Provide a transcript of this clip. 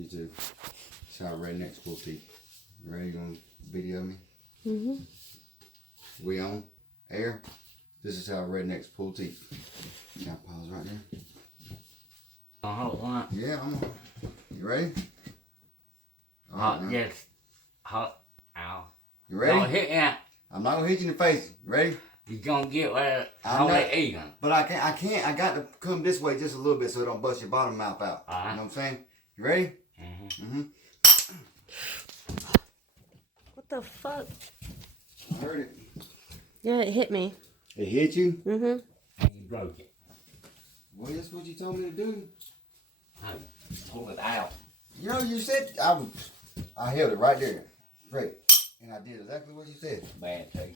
You too. That's how rednecks pull teeth. You ready? You gonna video me? Mm-hmm. We on air? This is how rednecks pull teeth. Can I pause right there? Hold on. Yeah, I'm on. You ready? All Hot, right, yes. Hot. Ow. you ready? Don't hit me. I'm not gonna hit you in the face. You ready? You gonna get where I'm how not- they eat them. But I can't. I got to come this way just a little bit so it don't bust your bottom mouth out. Uh-huh. You know what I'm saying? You ready? Mm-hmm. What the fuck? I heard it. Yeah, it hit me. It hit you? Mm-hmm. And you broke it. Well, that's what you told me to do. Oh, pull it out. You know, you said I held it right there, straight, and I did exactly what you said. Bad taste.